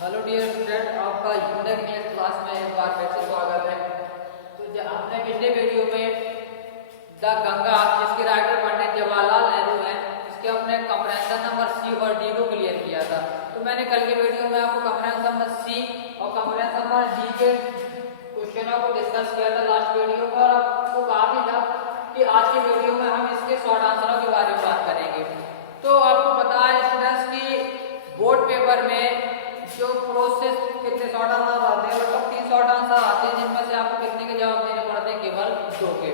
Hello dear student, आपका unique English class में एक बार फिर से स्वागत है। तो हमने पिछले वीडियो में द गंगा, जिसके राइटर पंडित जवाहरलाल नेहरू हैं, इसके हमने कॉम्प्रिहेंशन नंबर सी और डी को क्लियर किया था। तो मैंने कल के वीडियो में आपको कॉम्प्रिहेंशन नंबर सी और कॉम्प्रिहेंशन नंबर डी के क्वेश्चनों को डिस्कस किया था लास्ट वीडियो में, और आपको कहा भी था कि आज के वीडियो में हम इसके शॉर्ट आंसरों के बारे में बात करेंगे। तो आपको पता है स्टूडेंट्स की बोर्ड पेपर में जो प्रोसेस कितने शॉर्ट आंसर आते हैं, लगभग 3 शॉर्ट आंसर आते हैं, जिनमें से आपको कितने के जवाब देने पड़ते हैं, केवल 2 के,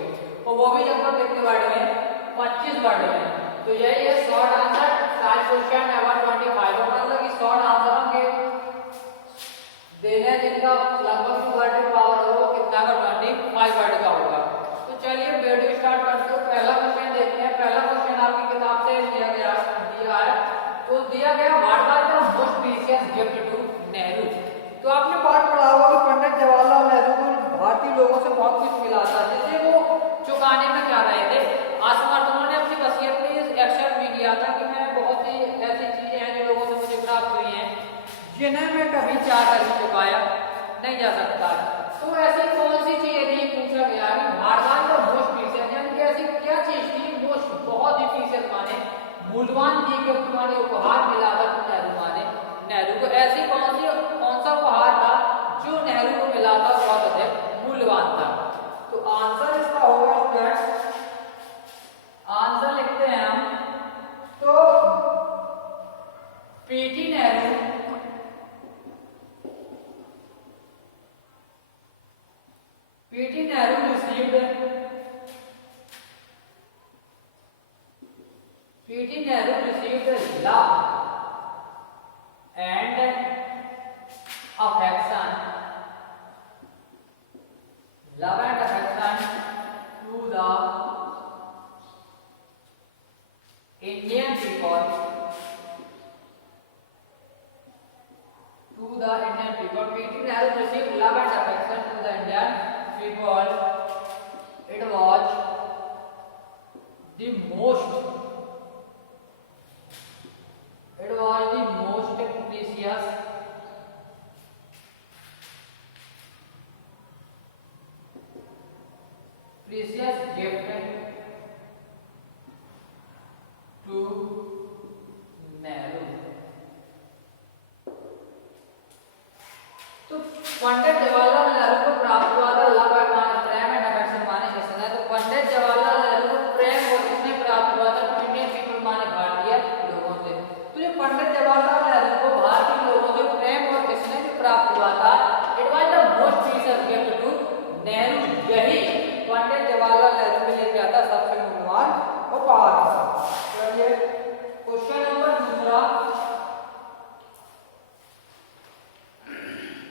और वो भी लगभग कितने वर्ड में, 25 वर्ड में। तो यही है short answer type question about 25, मतलब कि शॉर्ट आंसरों के देने जिनका लगभग वर्ड की पावर हो कितना का 25 वर्ड का होगा। तो चलिए वीडियो स्टार्ट करते हैं। पहला क्वेश्चन देखते हैं। पहला क्वेश्चन आपकी किताब से दिया है। तो दिया गया what was the most precious gift to Nehru. तो आपने पाठ पढ़ा होगा कि पंडित जवाहरलाल नेहरू को भारतीय लोगों से बहुत कुछ मिला था, जिसे वो चुकाने में क्या रहे थे, असमर्थ। उन्होंने अपनी वसीयत में एक्सेप्ट भी किया था कि मैं बहुत ही ऐसी चीजें हैं जो लोगों से मुझे प्राप्त हुई हैं, जिन्हें मैं कभी चाह कर भी चुकाया नहीं जा सकता। तो ऐसी कौन सी चीज यदि पूछा गया है what was the most precious, यानी कि ऐसी क्या चीज थी मोस्ट, बहुत ही प्रीशियस माने मूल्यवान दी गिफ्ट माने उपहार मिला था नेहरू को। ऐसी कौन सा उपहार था जो नेहरू को मिला था, बहुत अधिक मूल्यवान था। तो आंसर इसका होगा स्टूडेंट्स, आंसर लिखते हैं हम। तो PT Nehru received love and affection to the Indian people, P.T. Nehru received love and affection to the Indian people. It was the most precious gift to Nehru. तो पंडित जवाहरलाल नेहरू को प्राप्त हुआ था लव माने प्रेम एंड अफेक्शन माने स्नेह। तो पंडित जवाहरलाल नेहरू को प्रेम और स्नेह प्राप्त हुआ था इंडियन पीपल माने भारतीय लोगों से। तो ये पंडित जवाहरलाल नेहरू को भारतीय लोगों से प्रेम और स्नेह प्राप्त हुआ था, it was the most precious gift to Nehru. यही पंडित जवाहरलाल नेहरू के लिए क्या था, सबसे मूल्यवान उपहार था। चलिए क्वेश्चन नंबर दूसरा।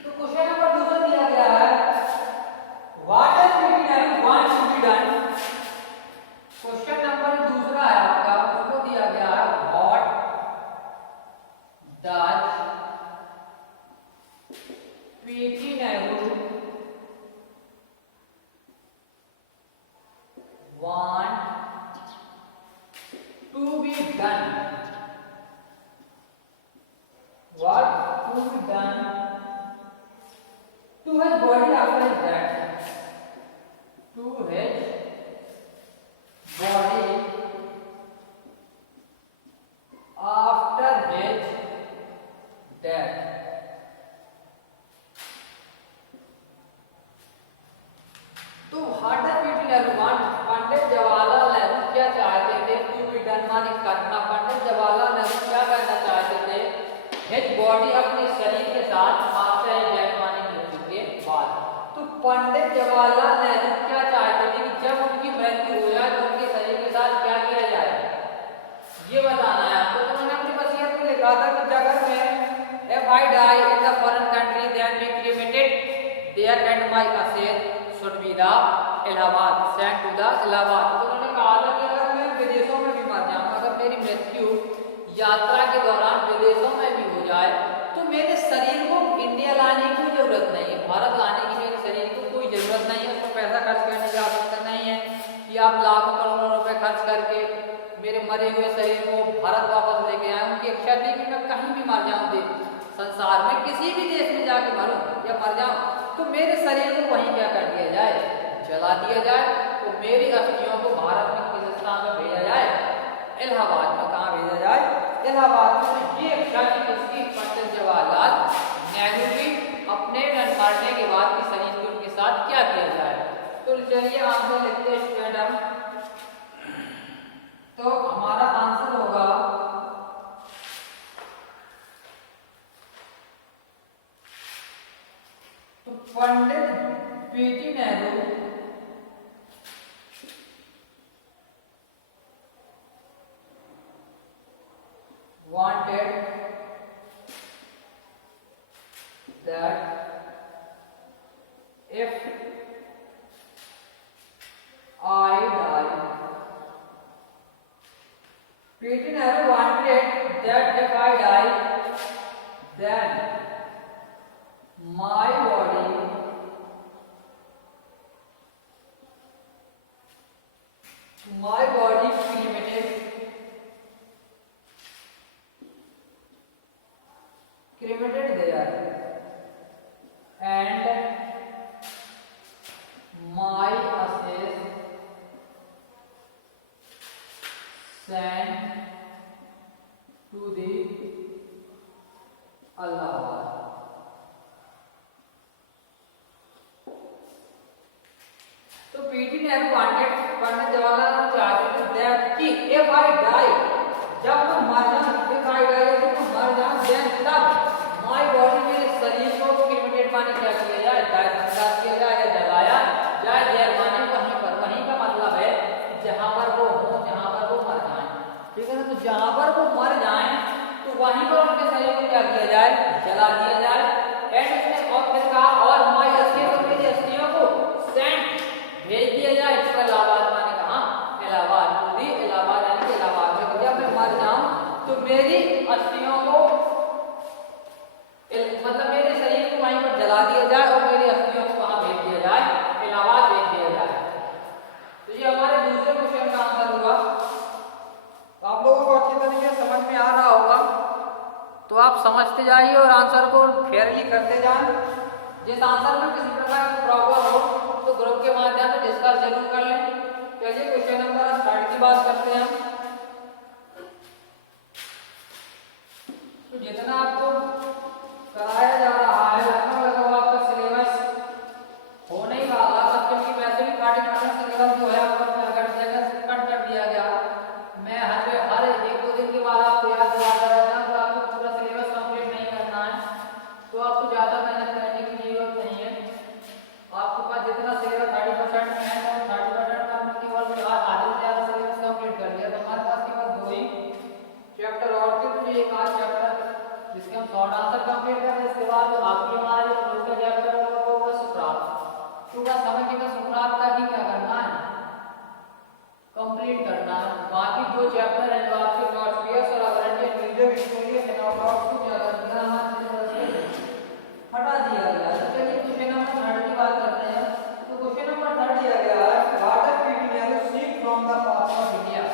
तो क्वेश्चन नंबर दूसरा दिया गया है what does PT Nehru want to be done. Question number दूसरा है आपका, उसको दिया गया है what does PT Nehru want to be done, what to be done to his body after his death, to his body after his death। तो what does PT Nehru want, Pandit Jawaharlal Nehru क्या चाहते थे, टू बी डन माने करना। पंडित जवाहरलाल नेहरू क्या करना चाहते थे, हिज बॉडी अपने शरीर के साथ आफ्टर डेथ माने मृत्यु के बाद। तो पंडित जवाहरलाल नेहरू क्या चाहते थे कि जब उनकी मृत्यु हो जाए तो उनके शरीर के साथ क्या किया जाए, ये बताना है आपको। तो उन्होंने अपनी वसीयत में लिखा था कि अगर मैं if I die in the foreign country then be cremated there and my asset should be the Allahabad, sent to the Allahabad. तो उन्होंने कहा था कि अगर मैं विदेशों में भी मर जाऊं, अगर मेरी मृत्यु यात्रा के दौरान विदेशों में भी हो जाए, तो मेरे शरीर को इंडिया लाने की जरूरत नहीं है, भारत लाने की मेरे शरीर को कोई जरूरत नहीं है। उसको पैसा खर्च करने की आवश्यकता नहीं है कि आप लाखों करोड़ों रुपए खर्च करके मेरे मरे हुए शरीर को भारत वापस लेके आए। उनकी इच्छा थी कि मैं कहीं भी मर जाऊं संसार में किसी भी देश में जाके मरूं या मर जाऊं तो मेरे शरीर को वहीं क्या कर दिया जाए, जला दिया जाए। तो मेरी अस्थियों को भारत में किस स्थान में भेजा जाए, इलाहाबाद में। कहाँ भेजा जाए, इलाहाबाद में। तो ये शर्त किसकी, पंडित जवाहरलाल नेहरू की। अपने मरने के बाद की शरीर को उनके साथ क्या किया जाए। तो चलिए आंसर लिखते हैं स्टूडेंट हम। तो हमारा आंसर होगा तो Pandit PT Nehru wanted that if I die, P.T. Nehru wanted that if I die, then my body cremated there, and my ashes sent to the Allahabad. तो पीटी नेहरू वांटेड, पंडित जवाहरलाल नेहरू चाहते थे दैट कि इफ आई डाई, जब मैं मर जाऊं, if I die, जब मैं मर जाऊं, देन तब माय बॉडी, मेरे शरीर को क्रीमेटेड माने क्या किया जाए, दाह किया जाए या जलाया जाए। देर माने वहीं पर, वहीं का मतलब है जहां पर वो हो, जहां पर वो मर जाए, ठीक है ना। तो जहां पर वो मर जाए तो वहीं पर उनके शरीर को क्या किया जाए, जला दिया जाए। एंड इसने और फिर कहा और माय अस्थियों को, मेरी अस्थियों को सेंट भेज दिया जाए इलाहाबाद। माने कहा इलाहाबाद, पूरी इलाहाबाद यानी कि इलाहाबाद में। जब मैं मर जाऊं तो मेरी अस्थियों को मतलब मेरे शरीर को वहीं पर जला दिया जाए और मेरी अस्थियों को वहां भेज दिया जाए, इलाहाबाद भेज दिया जाए। तो ये हमारे दूसरे क्वेश्चन का आंसर हुआ। तो आप लोगों को अच्छी तरीके से समझ में आ रहा होगा, तो आप समझते जाइए और आंसर को फेयरली करते जाएं। जिस आंसर में किसी प्रकार की प्रॉब्लम हो तो ग्रुप के माध्यम से डिस्कस जरूर कर लें। चलिए क्वेश्चन नंबर 30 की बात करते हैं। तो जितना आपको कराया जा रहा है लगभग आपका सिलेबस होने ही वाला है, क्योंकि वैसे भी पाठ्यक्रम सिलेबस जो है आपका अगर जगह से कट कर दिया गया। मैं हर एक दो दिन के बाद आपको याद दिलाता रहता हूं, तो आपको पूरा सिलेबस कंप्लीट नहीं करना है, तो आपको ज्यादा मेहनत करने की जरूरत नहीं है। आपके पास जितना सिलेबस 30% में है तो 30% का हमने केवल आधे से ज्यादा सिलेबस कंप्लीट कर लिया। तो हमारे पास केवल 2 ही चैप्टर और थे, तो ये एक आध चैप्टर जिसके हम शॉर्ट आंसर कंप्लीट कर रहे। इसके बाद आपकी हमारा जो कोर्स का चैप्टर है वो होगा सुकरात। पूरा समय के सुकरात तक ही क्या करना है, कंप्लीट करना है। बाकी 2 चैप्टर हैं जो आपके नॉर्थ और अग्रंजन म्यूजियम हिस्टोरियन है और कुछ हटा दिया गया है। तो चलिए क्वेश्चन नंबर 30 की बात करते हैं। तो क्वेश्चन नंबर 30 दिया गया है, what does PT Nehru seek from the past of India.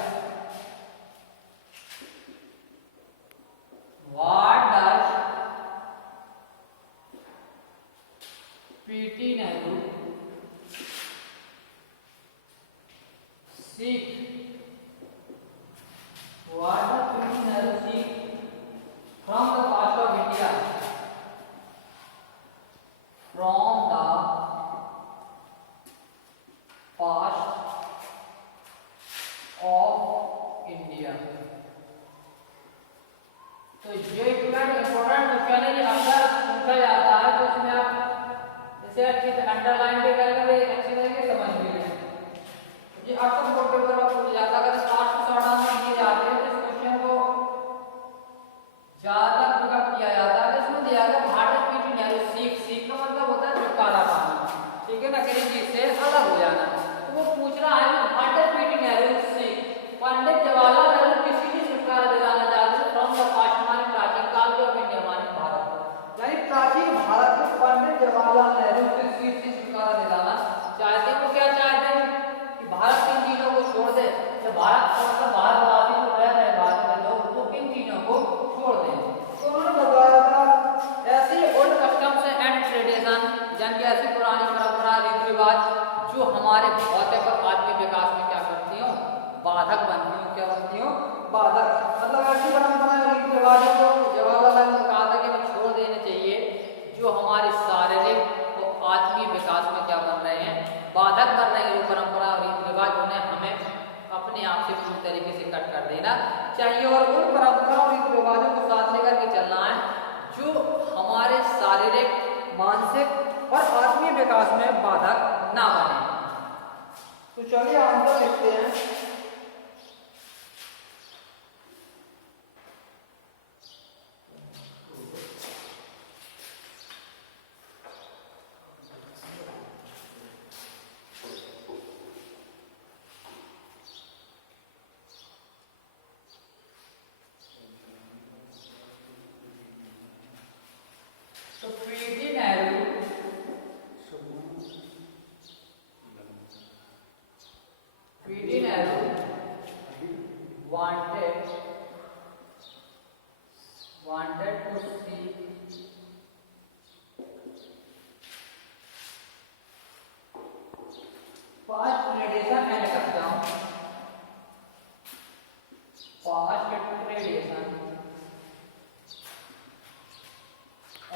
What does P.T. Nehru seek? What does P.T. Nehru seek from the past of India? From the past of India. तो ये student important question है, ये अक्सर पूछा जाता है, तो इसमें आप इसे अच्छे से अंडरलाइन भी कर लेंगे, अच्छे तरीके से समझ भी लेंगे। ये अक्सर बोर्ड पेपर में पूछा जाता है। अगर शॉर्ट से शॉर्ट आंसर दिए जाते हैं तो इस क्वेश्चन को ज्यादा पिकअप किया जाता है। इसमें दिया गया भारत पीटी नेहरू सीख का मतलब होता है छुटकारा पाना, ठीक है ना, किसी चीज से अलग हो जाना। तो वो पूछ रहा है भारत पीटी नेहरू सीख, पंडित जवाहरलाल नेहरू किसी भी छुटकारा दिलाना चाहते हैं फ्रॉम द पास्ट, प्राचीन काल के इंडिया माने भारत, यानी प्राचीन भारत को पंडित जवाहरलाल नेहरू किस चीज से छुटकारा दिलाना चाहते हैं। वो क्या चाहते हैं कि भारत किन चीजों को छोड़ दे, या भारत मतलब भारतवासी जो रह रहे भारत में लोग वो किन चीजों को छोड़ दें। तो चलिए आंसर लिखते हैं। तो PT Nehru wanted to see fast radiation मैंने करता हूँ fast radiation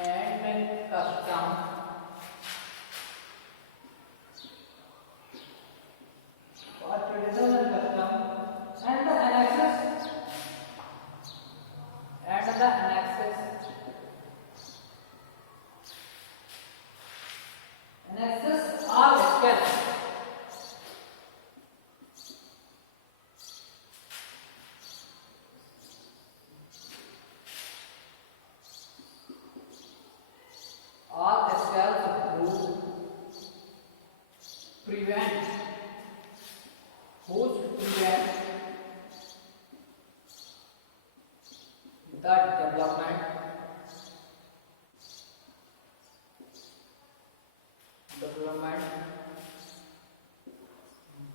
and custom fast radiation and custom and the annexes annexes are sketched. All skills who prevent the development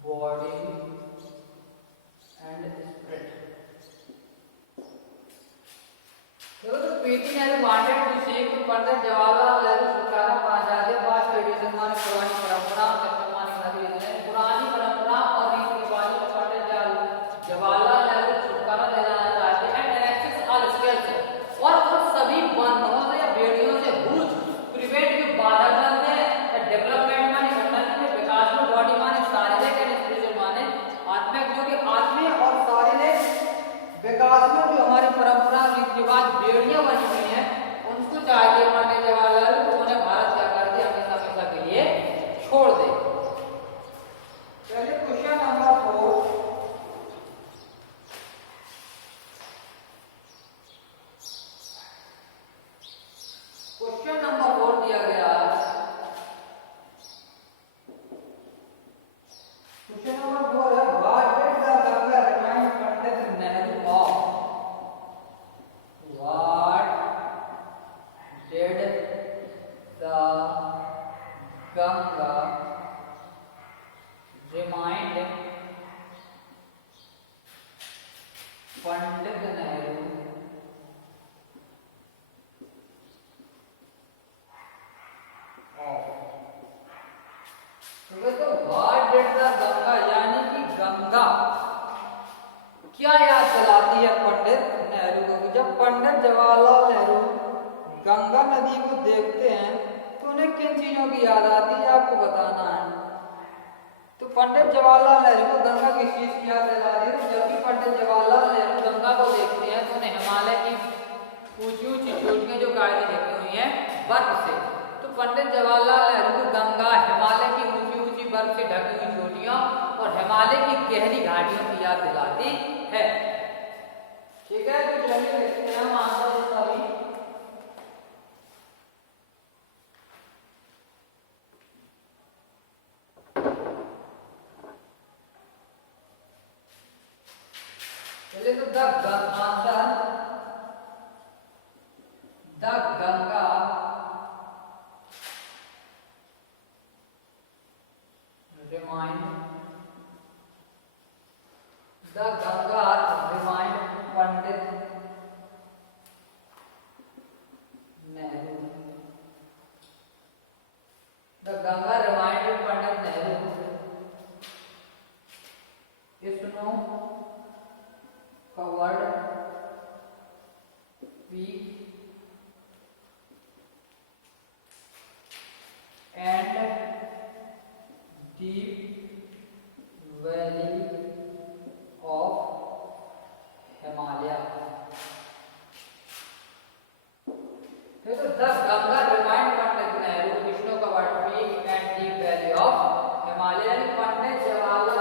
body and spread. देखो तो पीटी नेहरू वांटेड टू सी कि पंडित जवाहरलाल नेहरू सरकार आजादी बाद tradition माने पुरानी परंपरा कस्टम माने नदी है पुरानी परंपरा और रीति रिवाज को पंडित जवाहरलाल नेहरू छुटकारा दिलाना चाहते हैं एनेक्सिस ऑल स्केल्स और उन सभी बंधनों से या बेड़ियों से भूज प्रिवेंट की बाधा करने डेवलपमेंट माने उन्नति में विकास में बॉडी माने शारीरिक एंड स्पिरिचुअल माने आत्मिक जो कि आत्मीय और शारीरिक विकास में जो हमारी परंपरा रीति रिवाज बेड़ियां बनी हुई हैं उनको चाहिए पंडित जवाहरलाल को उन्हें भारत क्या कर दे हमेशा हमेशा के लिए छोड़ दे। चलिए क्वेश्चन नंबर 4 दिया गया क्वेश्चन नंबर 4 है what did the Ganga remind Pandit Nehru of what did the Ganga remind Pandit Nehru तो व्हाट डिड द गंगा यानी कि गंगा क्या याद दिलाती है पंडित नेहरू को। जब पंडित जवाहरलाल नेहरू गंगा नदी को देखते हैं तो उन्हें किन चीजों की याद आती है आपको बताना है। तो पंडित जवाहरलाल नेहरू को गंगा किस चीज की याद दिलाती है। तो जब भी पंडित जवाहरलाल नेहरू गंगा को देखते हैं तो उन्हें हिमालय की ऊंची ऊंची चोटियां जो कायली ढकी हुई हैं बर्फ से, तो पंडित जवाहरलाल नेहरू को गंगा हिमालय की ऊंची ऊंची बर्फ से ढकी हुई चोटियां और हिमालय की गहरी घाटियों की याद दिलाती है। ठीक है, तो चलिए देखते हैं हम आंसर इसका भी। चलिए तो the answer the Ganga remind Pandit Nehru the Ganga remind Pandit Nehru snow covered peak and deep valley of Himalaya. So the Ganga remind Pandit Nehru, Vishnu Kavat Peak and deep valley of Himalaya. Pandit Jawaharlal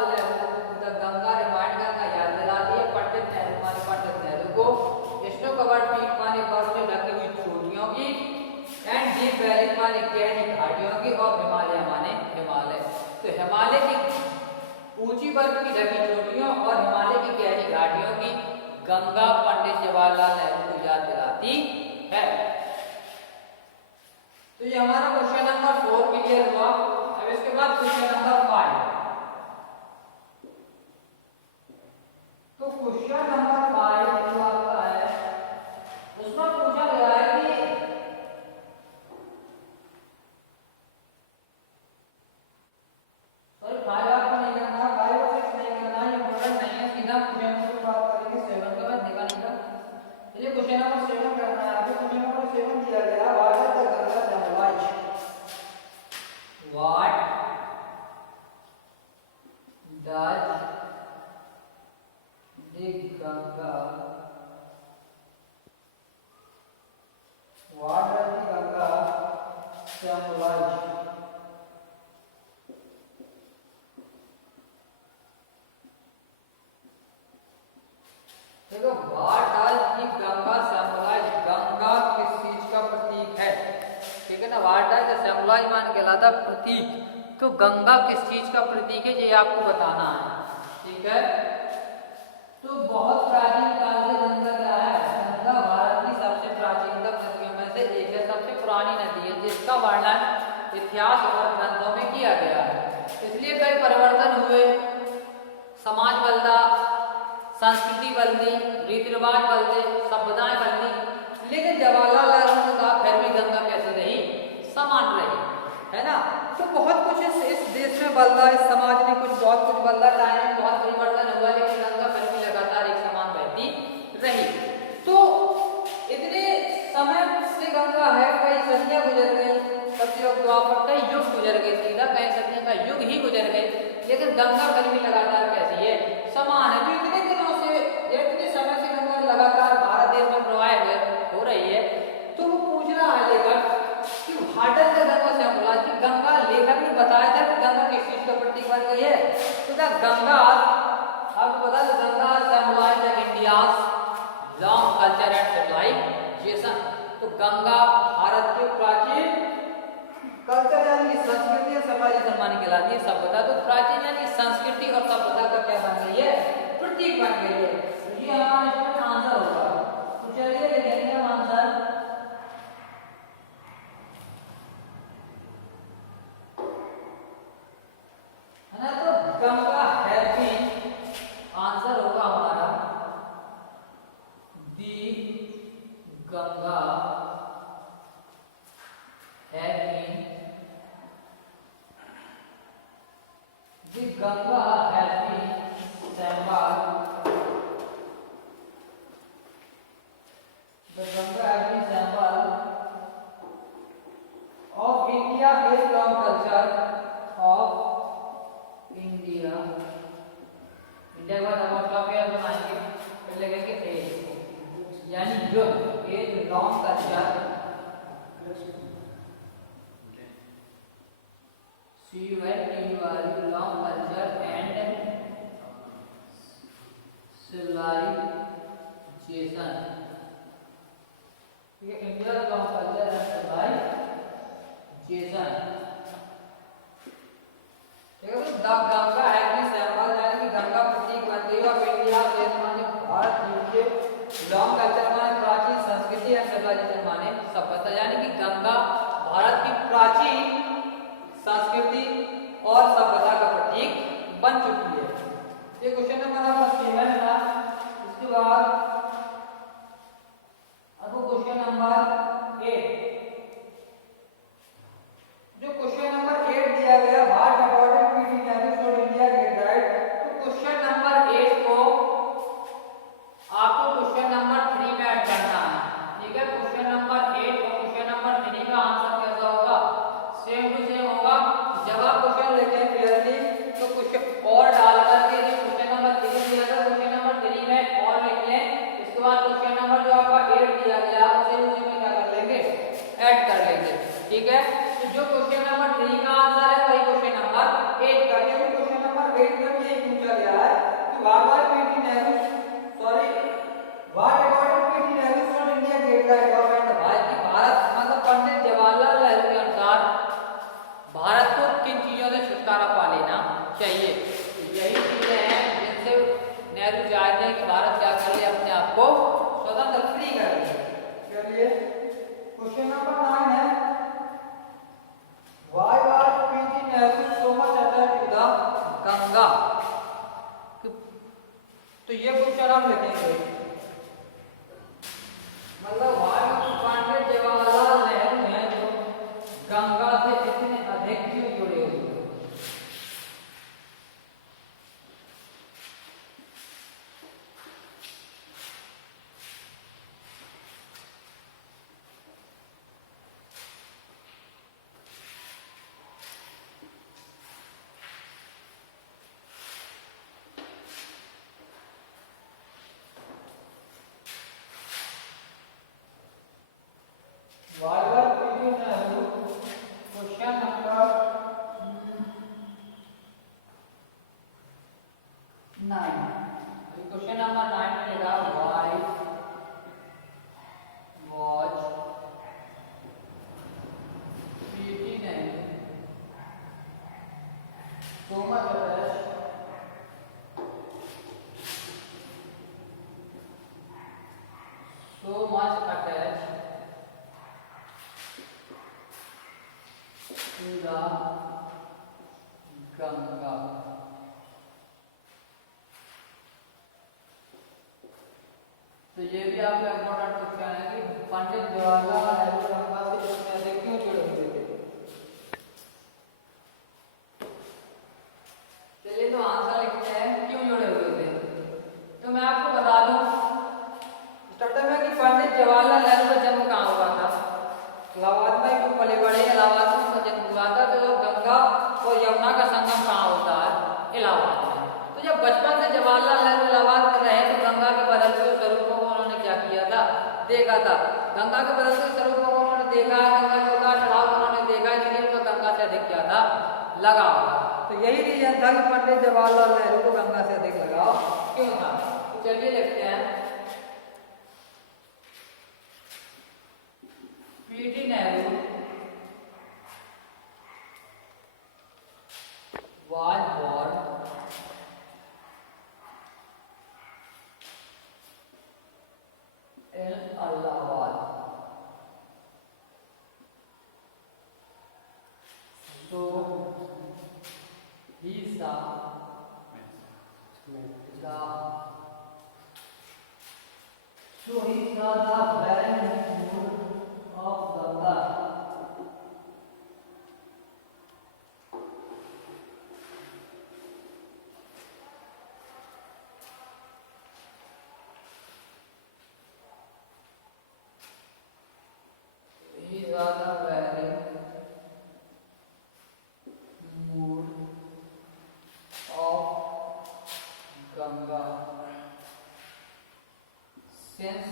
माने गहरी घाटियों की, और हिमालय माने हिमालय। तो हिमालय की ऊंची बर्फ की ढकी चोटियों और हिमालय की गहरी घाटियों की गंगा पंडित जवाहरलाल नेहरू को याद दिलाती है। तो ये हमारा क्वेश्चन नंबर 4 क्लियर हुआ। अब इसके बाद क्वेश्चन नंबर 5। तो क्वेश्चन नंबर 5 जो आपका है उसमें पूछा गया है कि सॉरी 5 आपको नहीं करना, 5 और 6 नहीं करना, ये इंपॉर्टेंट नहीं है। सीधा क्वेश्चन नंबर बात करेंगे 7 का, मैं देखा नहीं था। चलिए क्वेश्चन नंबर 7 करना है। अभी क्वेश्चन नंबर 7 दिया गया, what is the Ganga symbolize? What does Ganga, what does the Ganga symbolize? देखो what does the Ganga symbolize? Ganga किस चीज का प्रतीक है? ठीक है ना, what does the symbolize मान कहलाता प्रतीक। तो गंगा किस चीज का प्रतीक है ये आपको बताना है। ठीक है, तो बहुत प्राचीन काल से गंगा क्या है? गंगा भारत की सबसे प्राचीनतम नदियों में से एक है, सबसे पुरानी नदी है जिसका वर्णन इतिहास और ग्रंथों में किया गया है। इसलिए कई परिवर्तन हुए, समाज बदला, संस्कृति बदली, रीति रिवाज बदले, सभ्यताएं बदली, लेकिन जवाहरलाल नेहरू ने कहा फिर भी गंगा कैसी रही? समान रही, है ना। तो बहुत कुछ इस देश में बदला, इस समाज में कुछ बहुत कुछ बदला, टाइम में बहुत परिवर्तन हुआ, लेकिन गंगा फिर भी लगातार एक समान बहती रही। तो इतने समय से गंगा है, कई सदियां गुजर गई, सतयुग द्वापर कई युग गुजर गए, सीधा कई सदियों का युग ही गुजर गए, लेकिन गंगा फिर भी लगातार कैसी है? समान है। तो इतने दिनों से, इतने समय से गंगा लगातार भारत देश में प्रवाहित हो रही है। तो वो पूछ रहा है लेखक कि व्हाट इज द गंगा सैम्पलाइज? कि गंगा, लेखक ने बताया था कि गंगा किस चीज का प्रतीक बन गई है। तो क्या गंगा, आपको पता है Ganga symbolize India's long culture and civilization. तो गंगा भारत के प्राचीन कल्चर यानी संस्कृति और सिविलाइजेशन मानी कहलाती है, सभ्यता। तो प्राचीन यानी संस्कृति और सभ्यता का क्या बन गई है? प्रतीक बन गई है। तो ये हमारा इसमें आंसर होगा। तो चलिए लिखेंगे हम आंसर। है ना, तो गंगा हैज बीन, आंसर होगा हमारा the Ganga has been, the Ganga has been symbol, the Ganga has been symbol of India age long culture of India। India का डेमोग्राफी आप बनाएंगे, फिर लगेंगे एज यानी युग, age long culture, CULTUR long culture and civilisation. ठीक है, India long culture and civilisation. ठीक है, तो गंगा है कि सैम्पल यानी कि गंगा प्रतीक बन गई और इंडिया देश माने भारत, यूके लॉन्ग कल्चर माने प्राचीन संस्कृति एंड सिविलाइजेशन माने सभ्यता, यानी कि गंगा भारत की प्राचीन संस्कृति और सभ्यता का प्रतीक बन चुकी है। ये क्वेश्चन नंबर आपका 7 था। इसके बाद अब क्वेश्चन नंबर 8। जो क्वेश्चन नंबर 8 दिया गया, what according to the manage of India get right. तो क्वेश्चन नंबर 8 को आपको क्वेश्चन नंबर 3 में ऐड करना है। ठीक है, क्वेश्चन नंबर 8 और क्वेश्चन नंबर 3 का आंसर कैसा होगा? सेम टू सेम होगा। जब आप क्वेश्चन लिखते हैं क्लियरली तो क्वेश्चन और डाल करके जो क्वेश्चन नंबर 3 दिया था क्वेश्चन नंबर 3 में और लिख लें। इसके बाद क्वेश्चन नंबर जो आपका 8 दिया गया उसे क्वेश्चन नंबर 9 है why was P.T. Nehru so much attached to the Ganga. तो ये क्वेश्चन हम लिखेंगे, मतलब पंडित जवाहरलाल नेहरू हैं जो गंगा से इतने अधिक क्यों जुड़े हुए हैं। Why was P.T. Nehru, question number 9, question number 9 में लिखा why was P.T. Nehru so much attached to the Ganga. तो ये भी आपका इम्पोर्टेंट क्वेश्चन है कि पंडित जवाहरलाल नेहरू गंगा से इतने अधिक क्यों जुड़े हुए थे। चलिए तो आंसर लिखते हैं क्यों जुड़े हुए थे। तो मैं आपको बता दूं स्टार्टिंग में कि पंडित जवाहरलाल नेहरू का जन्म कहाँ हुआ था, इलाहाबाद में क्यों पले बड़े, इलाहाबाद में उनका जन्म हुआ था। तो गंगा और यमुना का संगम कहाँ होता है, इलाहाबाद में। तो जब बचपन से जवाहरलाल नेहरू इलाहाबाद में रहे तो गंगा के बदलते हुए स्वरूपों को उन्होंने क्या किया था, देखा था। गंगा के बदलते हुए स्वरूपों को उन्होंने देखा, गंगा के उतार चढ़ाव उन्होंने देखा, इसलिए उनको गंगा से अधिक क्या था, लगाव था। तो यही रीजन था कि पंडित जवाहरलाल नेहरू को गंगा से अधिक लगाव क्यों था। तो चलिए देखते हैं P.T. Nehru was born in Allahabad. So he saw the barren mood of Ganga. These are the very mood of Ganga since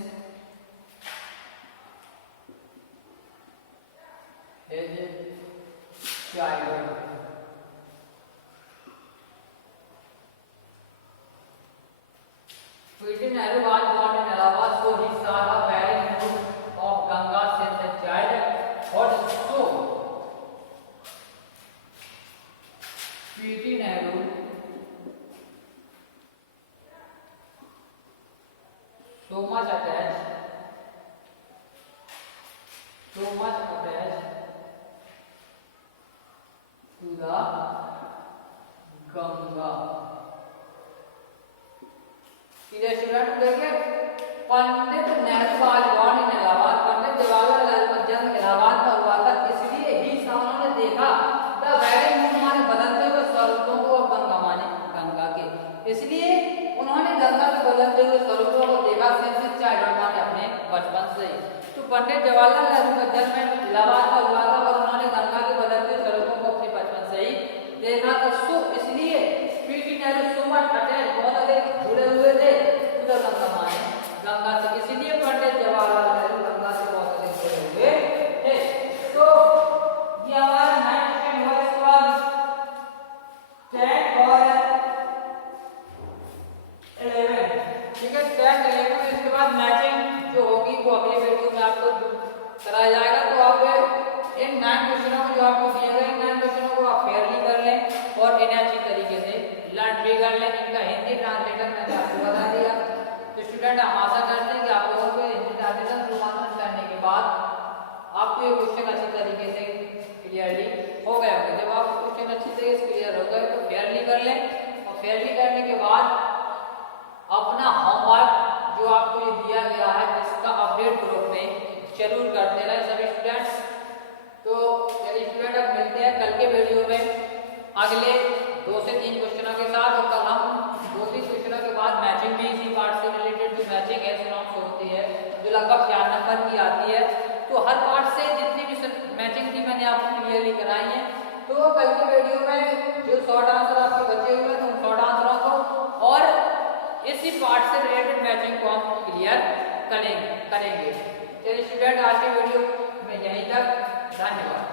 his childhood. P.T. Nehru was born in Allahabad, so he saw the very mood of Ganga since his childhood. What so? P.T. Nehru so much attached to the Ganga. Student देखिए Pandit Nehru was born in Allahabad, पंडित जवाहरलाल नेहरू का जन्म इलाहाबाद में हुआ था, इसलिए ही उन्होंने देखा the very mood माने बदलते हुए स्वरूपों को और गंगा माने गंगा के, इसलिए उन्होंने गंगा के बदलते हुए स्वरूपों को देखा सिंस चाइल्डहुड माने अपने बचपन से ही। तो पंडित जवाहरलाल नेहरू का जन्म इलाहाबाद में हुआ था और उन्होंने गंगा के बदलते स्वरूपों को अपने बचपन से ही देखा था। सो इसलिए P.T. Nehru so much attached, बहुत अधिक जुड़े हुए थे उधर गंगा माने गंगा से, इसीलिए पंडित जवाहरलाल नेहरू गंगा से बहुत अधिक जुड़े हुए थे। तो ये हमारा 9 क्वेश्चन हुआ। इसके बाद 10 और 11, ठीक है 10 11। इसके बाद मैचिंग जो होगी वो अगली वीडियो में आपको कराया जाएगा। तो आप इन आपको ये क्वेश्चन अच्छी तरीके से क्लियरली हो गया होगा। जब आप क्वेश्चन अच्छी तरीके से क्लियर हो गए तो फेयरली कर लें, और फेयरली करने के बाद अपना होमवर्क जो आपको ये दिया गया है इसका अपडेट ग्रुप में जरूर कर देना सभी स्टूडेंट्स। तो चलिए स्टूडेंट अब मिलते हैं कल के वीडियो में अगले 2 से 3 क्वेश्चनों के साथ। और कल हम 2-3 क्वेश्चनों के बाद मैचिंग में इसी पार्ट से रिलेटेड जो मैचिंग है सिनॉप्स होती है जो लगभग 4 नंबर की आती है, तो हर पार्ट से जितनी भी मैचिंग थी मैंने आपको क्लियरली कराई है। तो कल के वीडियो में जो शॉर्ट आंसर आपके बचे हुए हैं तो उन शॉर्ट आंसरों को और इसी पार्ट से रिलेटेड मैचिंग को हम क्लियर करेंगे। चलिए स्टूडेंट आज के वीडियो में यहीं तक, धन्यवाद।